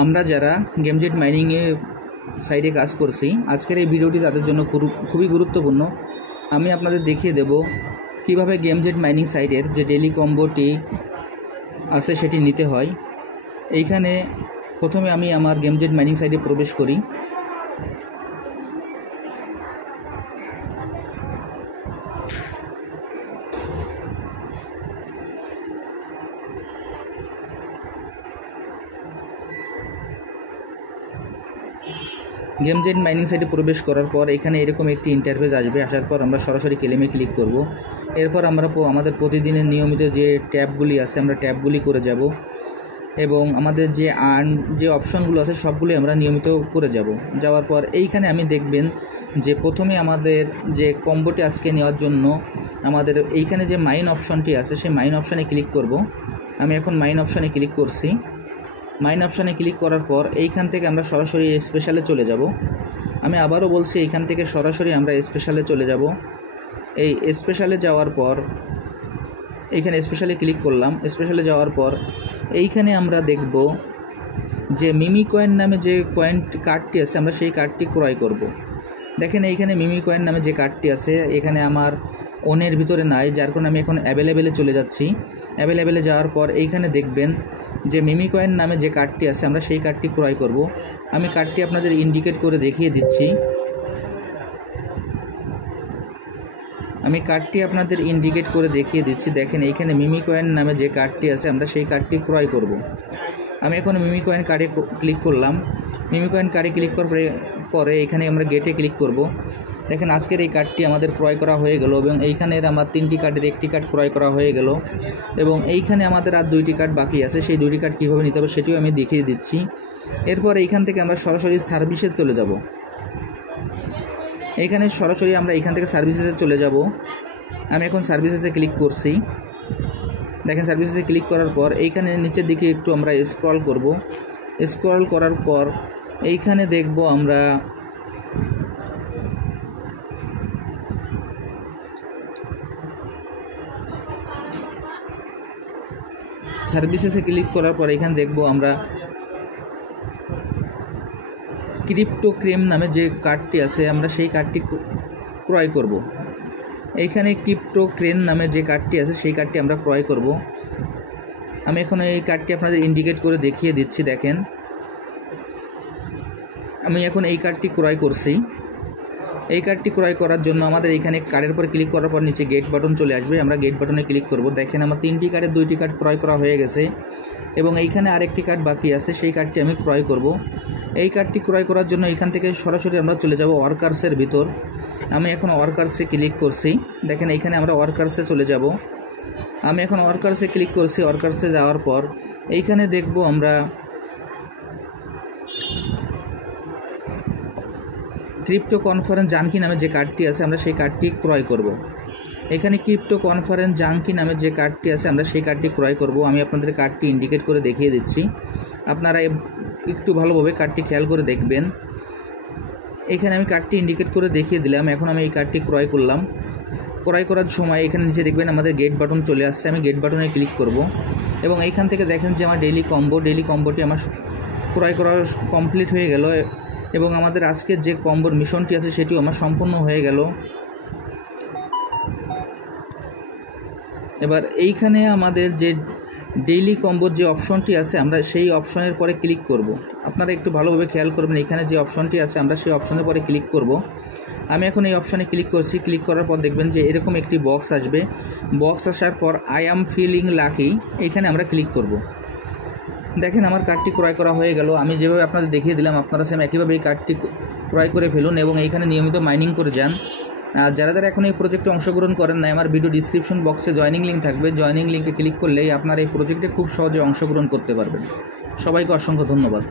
আমরা যারা গেমজেট মাইনিংয়ে সাইডে কাজ করছি, আজকের এই ভিডিওটি তাদের জন্য খুবই গুরুত্বপূর্ণ। আমি আপনাদের দেখিয়ে দেব কিভাবে গেমজেট মাইনিং সাইটের যে ডেইলি কম্বোটি আছে সেটি নিতে হয়। এইখানে প্রথমে আমি আমার গেমজেট মাইনিং সাইটে প্রবেশ করি। গেমজেট মাইনিং সাইটে প্রবেশ করার পর এখানে এরকম একটি ইন্টারফেস আসবে। আসার পর আমরা সরাসরি ক্লেমে ক্লিক করব। এরপর আমরা আমাদের প্রতিদিনের নিয়মিত যে ট্যাবগুলি আছে আমরা ট্যাবগুলি করে যাব এবং আমাদের যে অপশনগুলো আছে সবগুলি আমরা নিয়মিত করে যাব। যাওয়ার পর এইখানে আমি দেখবেন যে প্রথমে আমাদের যে কম্বোটি আজকে নেওয়ার জন্য আমাদের এইখানে যে মাইন অপশনটি আছে সেই মাইন অপশানে ক্লিক করব। আমি এখন মাইন অপশানে ক্লিক করছি। মাইন অপশানে ক্লিক করার পর এইখান থেকে আমরা সরাসরি স্পেশালে চলে যাব। আমি আবারও বলছি, এইখান থেকে সরাসরি আমরা স্পেশালে চলে যাব। এই স্পেশালে যাওয়ার পর এইখানে স্পেশালে ক্লিক করলাম। স্পেশালে যাওয়ার পর এইখানে আমরা দেখব যে মিমি কয়েন নামে যে কয়েন কার্ডটি আছে আমরা সেই কার্ডটি ক্রয় করব। দেখেন এইখানে মিমি কয়েন নামে যে কার্ডটি আছে এখানে আমার ওনের ভিতরে নাই, যার কারণে আমি এখন অ্যাভেলেবেলে চলে যাচ্ছি। অ্যাভেলেবেলে যাওয়ার পর এইখানে দেখবেন যে মিমি কয়েন নামে যে কার্ডটি আছে আমরা সেই কার্ডটি ক্রয় করব। আমি কার্ডটি আপনাদের ইন্ডিকেট করে দেখিয়ে দিচ্ছি। দেখেন এইখানে মিমি কয়েন নামে যে কার্ডটি আছে আমরা সেই কার্ডটি ক্রয় করব। আমি এখন মিমি কয়েন কার্ডে ক্লিক করলাম। মিমি কয়েন কার্ডে ক্লিক করার পরে এখানে আমরা গেটে ক্লিক করব। দেখেন আজকের এই কার্ডটি আমাদের ক্রয় করা হয়ে গেল এবং এইখানের আমার 3টি কার্ডের একটি কার্ড ক্রয় করা হয়ে গেল এবং এইখানে আমাদের আর 2টি কার্ড বাকি আছে। সেই 2টি কার্ড কীভাবে নিতে হবে সেটিও আমি দেখিয়ে দিচ্ছি। এরপর এইখান থেকে আমরা সরাসরি সার্ভিসে চলে যাব। এইখানে সরাসরি আমরা এইখান থেকে সার্ভিসেসে চলে যাব। আমি এখন সার্ভিসেসে ক্লিক করছি। দেখেন সার্ভিসেসে ক্লিক করার পর এইখানে নিচের দিকে একটু আমরা স্ক্রল করব। স্ক্রল করার পর এইখানে দেখব আমরা সার্ভিসেসে ক্লিক করার পর এখানে দেখব আমরা ক্রিপ্টো ক্রেম নামে যে কার্ডটি আছে আমরা সেই কার্ডটি ক্রয় করব। এইখানে ক্রিপ্টো ক্রেন নামে যে কার্ডটি আছে সেই কার্ডটি আমরা ক্রয় করব। আমি এখন এই কার্ডটি আপনাদের ইন্ডিকেট করে দেখিয়ে দিচ্ছি। দেখেন আমি এখন এই কার্ডটি ক্রয় করছি। এই কার্ডটি ক্রয় করার জন্য আমাদের এইখানে কার্ডের উপর ক্লিক করার পর নিচে গেট বাটন চলে আসবে। আমরা গেট বাটনে ক্লিক করব। দেখেন আমার 3টি কার্ডের 2টি কার্ড ক্রয় করা হয়ে গেছে এবং এইখানে আরেকটি কার্ড বাকি আছে, সেই কার্ডটি আমি ক্রয় করব। এই কার্ডটি ক্রয় করার জন্য এখান থেকে সরাসরি আমরা চলে যাব ওয়ার্কার্সের ভিতর। আমি এখন ওয়ার্কার্সে ক্লিক করছি। দেখেন এইখানে আমরা ওয়ার্কার্সে চলে যাব। আমি এখন ওয়ার্কার্সে ক্লিক করছি। ওয়ার্কার্সে যাওয়ার পর এইখানে দেখব আমরা ক্রিপ্টো কনফারেন্স জাঙ্কি নামে যে কার্ডটি আছে আমরা সেই কার্ডটি ক্রয় করব। এখানে ক্রিপ্টো কনফারেন্স জাঙ্কি নামে যে কার্ডটি আছে আমরা সেই কার্ডটি ক্রয় করব। আমি আপনাদের কার্ডটি ইন্ডিকেট করে দেখিয়ে দিচ্ছি, আপনারা একটু ভালোভাবে কার্ডটি খেয়াল করে দেখবেন। এখানে আমি কার্ডটি ইন্ডিকেট করে দেখিয়ে দিলাম। এখন আমি এই কার্ডটি ক্রয় করলাম। ক্রয় করার সময় এখানে নিচে দেখবেন আমাদের গেট বাটন চলে আসছে। আমি গেট বাটনে ক্লিক করব এবং এইখান থেকে দেখেন যে আমার ডেইলি কম্বোটি আমার ক্রয় করা কমপ্লিট হয়ে গেল এবং আমাদের আজকের যে কম্বোর মিশনটি আছে সেটিও আমার সম্পূর্ণ হয়ে গেল। এবার এইখানে আমাদের যে ডেইলি কম্বোর যে অপশনটি আছে আমরা সেই অপশনের পরে ক্লিক করব। আপনারা একটু ভালোভাবে খেয়াল করবেন, এখানে যে অপশনটি আছে আমরা সেই অপশনের পরে ক্লিক করব। আমি এখন এই অপশনে ক্লিক করছি। ক্লিক করার পর দেখবেন যে এরকম একটি বক্স আসবে। বক্স আসার পর আই অ্যাম ফিলিং লাকি এইখানে আমরা ক্লিক করব। দেখেন আমার কার্ডটি ক্রয় করা হয়ে গেল। আমি যেভাবে আপনাদের দেখিয়ে দিলাম আপনারা সেম একইভাবে এই কার্ডটি ক্রয় করে ফেলুন এবং এইখানে নিয়মিত মাইনিং করে যান। আর যারা এখন এই প্রজেক্টে অংশগ্রহণ করেন না, আমার ভিডিও ডিসক্রিপশন বক্সে জয়েনিং লিঙ্ক থাকবে। জয়েনিং লিঙ্কে ক্লিক করলেই আপনারা এই প্রজেক্টে খুব সহজে অংশগ্রহণ করতে পারবেন। সবাইকে অসংখ্য ধন্যবাদ।